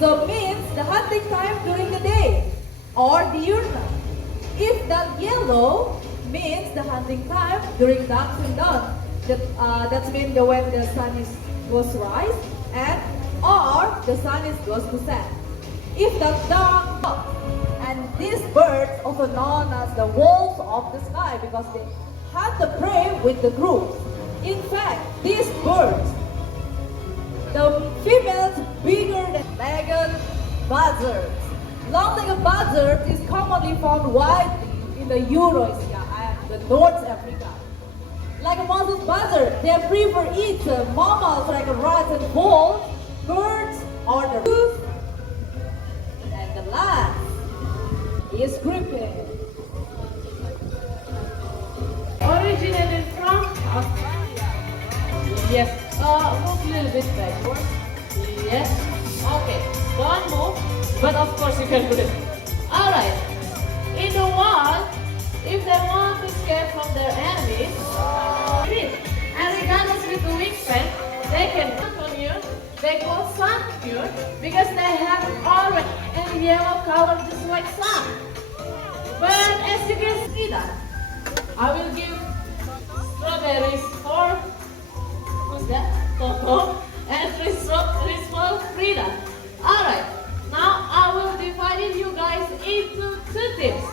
So means the hunting time during the day or diurnal. If the yellow means the hunting time during dusk and dawn. That's mean when the sun is goes rise and or the sun is goes to set. If the dark and these birds also known as the wolves of the sky because they hunt the prey with the group. In fact, these birds, the females bigger than legged buzzards. Long-legged buzzard is commonly found widely in the Eurasia and the North Africa. Like a muzzled buzzard, they prefer eat mammals like rats and voles, birds, or the goose. And the last is griffin. Originated from Australia. Yes. Move a little bit backward. Yes. Okay. Don't move. But of course you can put it. Alright. In the wild, if they want to escape from their enemies, and regardless with the wingspan, they can on you. They call sun pure because they have orange and yellow color just like sun. But as you can see that, I will give strawberries for who's that? Coco and small Frida. Alright, now I will divide you guys into two teams.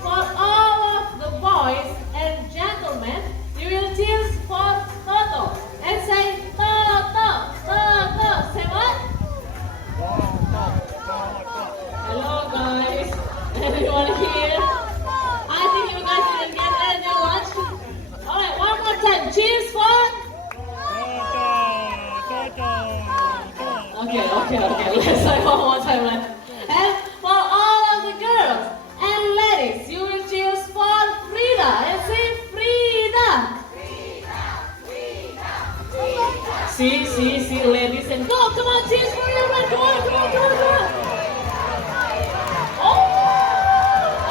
For all of the boys and gentlemen, you will choose for Toto and say Toto, Toto. Say what? Hello guys. Anyone here? I think you guys didn't get any lunch. Alright, one more time. Cheers for Okay. Let's try one more time. And for all of the girls and ladies, you will choose for Frida and say Frida. See, ladies and go. Come on, cheers for your man. Come on.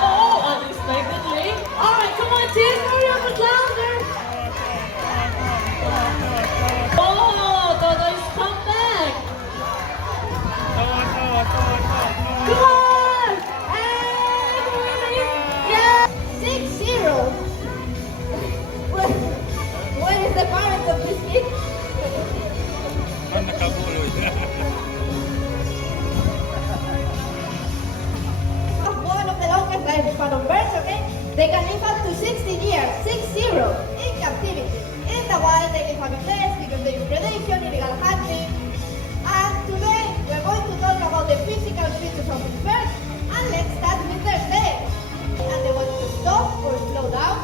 Oh, unexpectedly. All right, come on, cheers for your man. Louder. Oh, Toto is come back. Come on! And yeah! 6-0. Where is the parent of this kid? One of the longest lifespan of birds, okay? They can live up to 60 years, 6-0, in captivity. In the wild, they live having less because they use predation, illegal hunting. And today, we're going to talk about the physical features of these birds, and let's start with their tail. And they want to stop or slow down,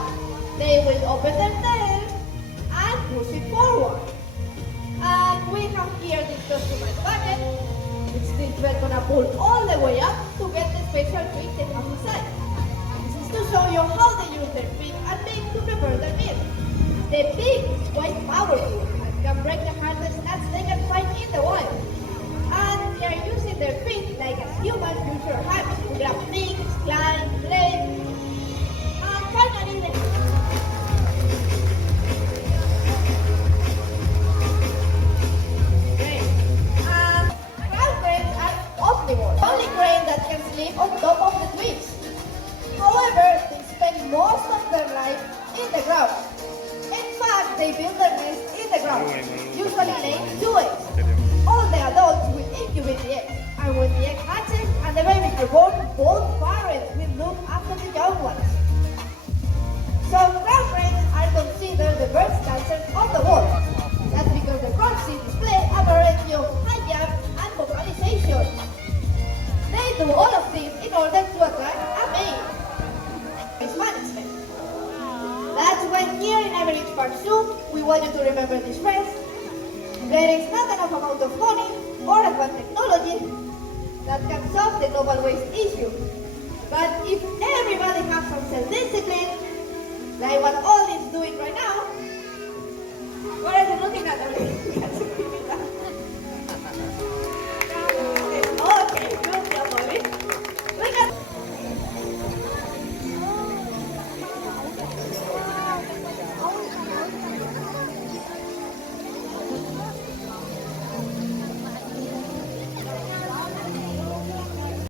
they will open their tail and push it forward. And we have here this document bucket, which this bird gonna pull all the way up to get the special feet they have inside. This is to show you how they use their feet and beak to prepare their meal. The beak is quite powerful and can break the hardest nuts they can find in the wild. And they are using their feet like as humans use their hands to grab things, climb, play. And finally, great. And cranes are omnivores, the only crane that can sleep on top of the twigs. However, they spend most of their life in the ground. In fact, they build their nest in the ground, usually laying there is not enough amount of money or advanced technology that can solve the global waste issue. But if everybody has some self-discipline, like what all is doing right now, what are you looking at?